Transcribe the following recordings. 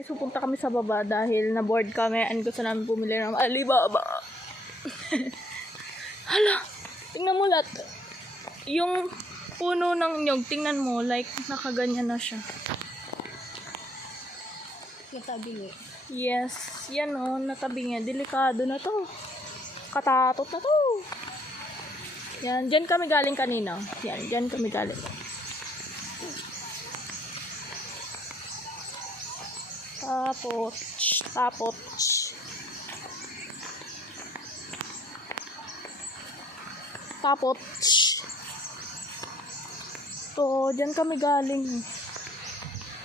Ay, pupunta kami sa baba dahil na-board kami and gusto namin bumili ng Alibaba. Hala, tingnan mo lahat. Yung puno ng nyog, tingnan mo, like, nakaganyan na siya. Natabi. Yes, yan o, natabi nga. Delikado na to. Katatot na to. Yan, dyan kami galing kanina. Yan, dyan kami galing. Tapos. So, dyan kami galing.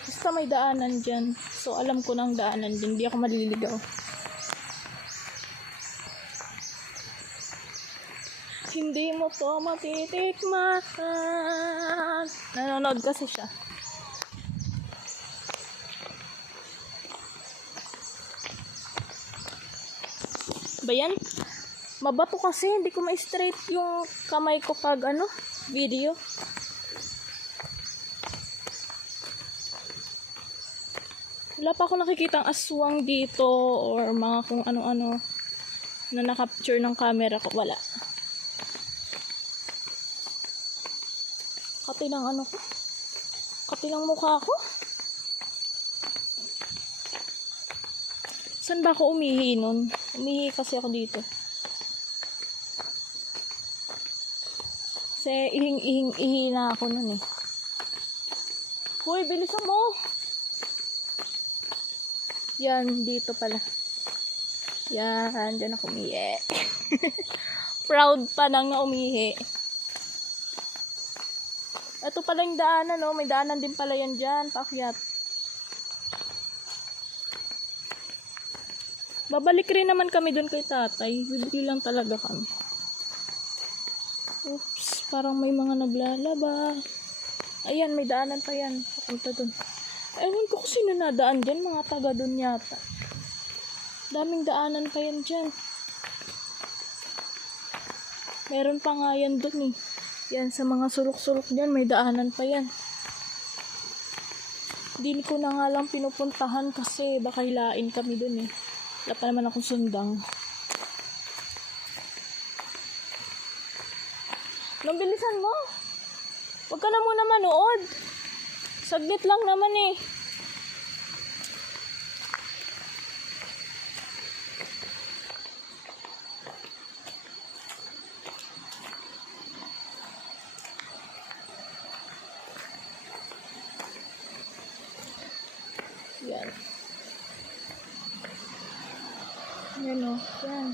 Basta may daanan dyan. So, alam ko ng daanan din. Hindi ako maliligaw. Hindi mo to matitikman. Nanonood kasi siya. Ba yan? Mabato kasi. Hindi ko ma-straight yung kamay ko pag video. Wala pa ako nakikitang aswang dito or mga kung ano-ano na nakapture ng camera ko. Wala. Kati ng ko. Kati ng mukha ko. Saan ba ako umihi nun? Umihi kasi ako dito. Kasi ihing-ihi na ako nun eh. Hoy, bilisan mo! Yan, dito pala. Yan, dyan ako umihi. Proud pa nang na umihi. Ito pala yung daanan, no? May daanan din pala yan dyan, paakyat. Babalik rin naman kami doon kay tatay. Bibili lang talaga kami. Oops, parang may mga naglalaba. Ayan, may daanan pa yan. Papunta doon. Ewan ko kung sino nadaan dyan. Mga taga doon yata. Daming daanan pa yan dyan. Meron pa nga yan doon eh. Yan, sa mga sulok-sulok dyan, may daanan pa yan. Hindi ko na nga lang pinupuntahan kasi baka hilain kami doon eh. Wala pa naman akong sundang. Nung bilisan mo. Huwag ka na muna manood. Saglit lang naman eh. Yan. Yan o. Yan.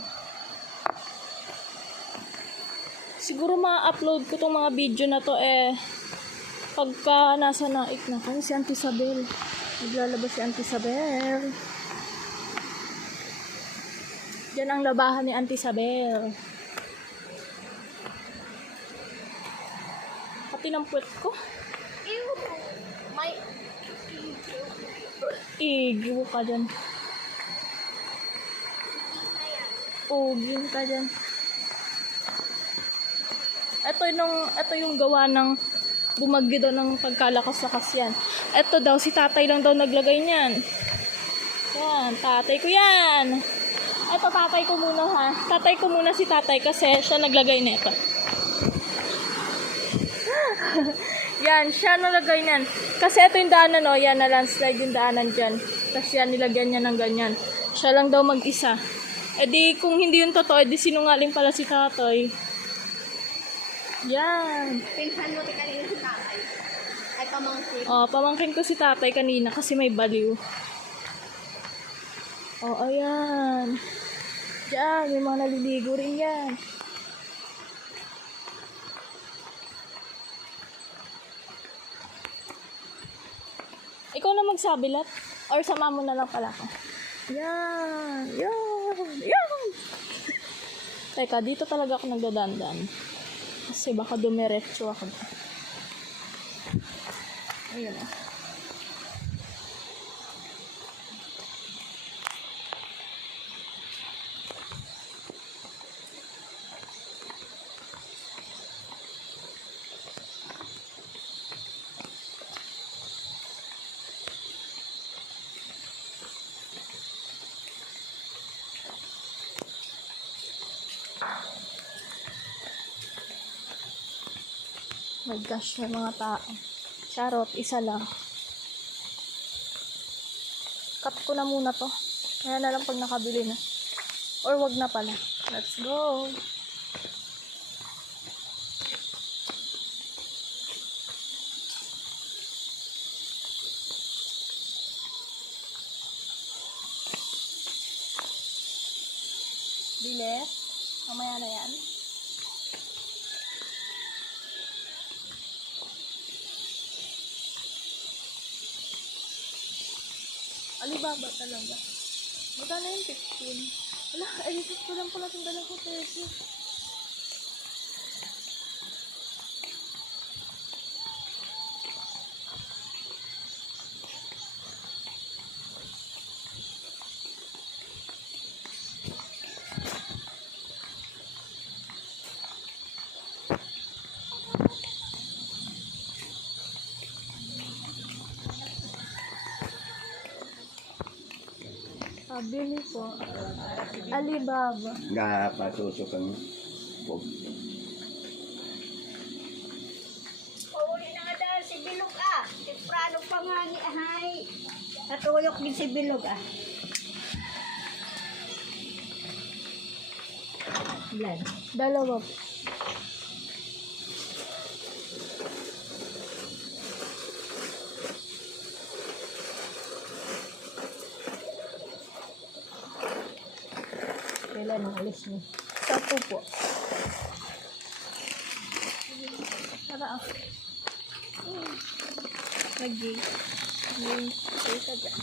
Siguro ma-upload ko tong mga video na to pagka nasa naik na kami si Auntie Isabel. Naglalabas si Auntie Isabel. Diyan ang labahan ni Auntie Isabel. Pati ng puwet ko. May Igiw ka dyan. Ugin ka dyan. Ito yung gawa ng bumagyo daw ng pagkalakas-lakas yan. Ito daw, si tatay lang daw naglagay niyan. Yan, tatay ko yan. Ito, tatay ko muna ha. Tatay ko muna si tatay kasi siya naglagay nito. Yan, siya nalagay niyan. Kasi ito yung daanan, no? Yan, na-landslide yung daanan dyan. Tapos yan, nilagyan niya ng ganyan. Siya lang daw mag-isa. E di, kung hindi yung totoo, di sinungaling pala si tatay. Yan. pinsan mo kanina si tatay. Ay, pamangkin. Oh, pamangkin ko si tatay kanina kasi may baliw. Oh, ayan. Diyan, may mga naliligo rin yan. Ikaw na magsabilat? Or sama mo na lang pala ako? Yan. Yan. Yan. Teka, dito talaga ako nagdadandan. Kasi baka dumiretso ako. Ayun o. Nag-dash ng mga tao. Charot, isa lang. Cut ko na muna to. Kaya na lang pag nakabili na. Or wag na pala. Let's go! Bilis. Mamaya na yan. Alibaba talaga. Magkano yung 15? Wala, ayusin ko lang pala itong dalang ko 30. Pabili po. Alibaba. Napatusok ang pog. Uli na nga dahil si Bilog ah. Temprano pa nga ni Ahay. Natuyok din si Bilog ah. Ilan? Dalawa po. Kailan ang alis mo? 10 po. Tara ah. Mag-gate. Stay ka dyan.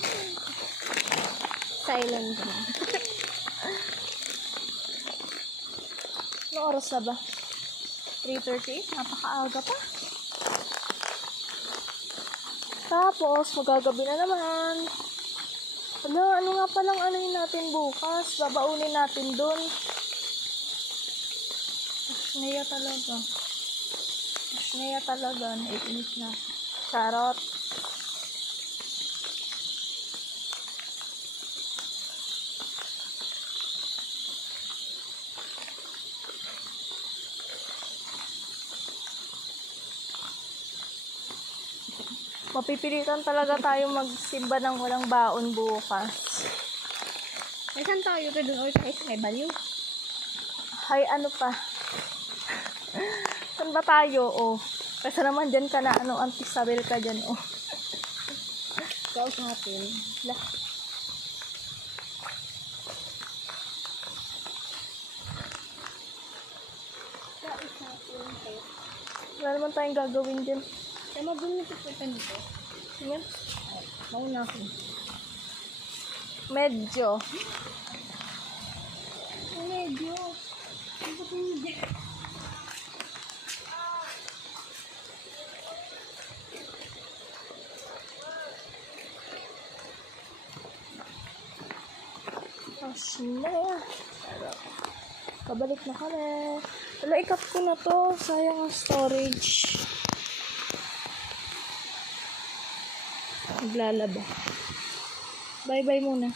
Silent na. Anong oras na ba? 3:38? Napakaaga pa. Tapos, magagabi na naman. Ano nga palang ano yun natin bukas? Babaunin natin dun. Asneya talaga. Asneya talaga. Naiinis na. Charot. Mapipilitan talaga tayong magsimba ng walang baon bukas. Ay, saan tayo? Ito doon ulit sa may baliw. Hay, ano pa? Saan ba tayo? Oh. Kasi naman dyan ka na, antisabel ka dyan, oh. Kaos natin. Lah. Kaos natin. Wala naman tayong gagawin dyan. Kaya mabunod ito po nito. Yan. Mauna ako. Medyo. Medyo. Ano ba hindi? Asneya. Kabalik na kami. Wala, ikat ko na to. Sayang ang storage. Naglalaba. Bye-bye muna.